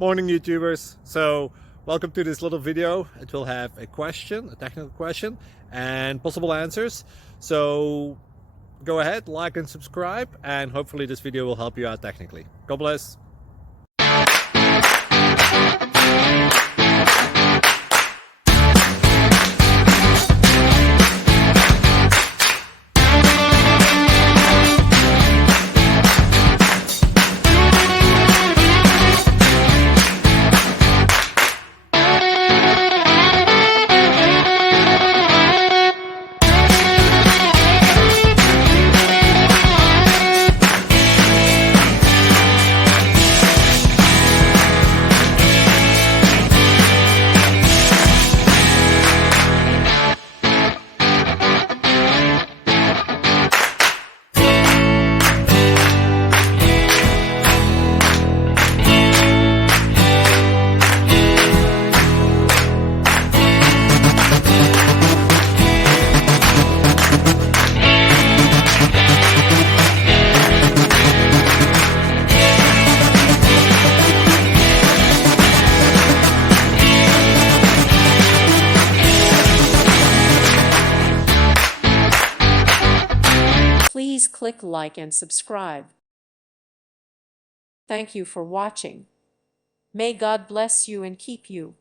Morning YouTubers. So welcome to this little video. It will have a question, a technical question, and possible answers. So go ahead, like and subscribe, and hopefully this video will help you out technically. God bless. Please click like and subscribe. Thank you for watching. May God bless you and keep you.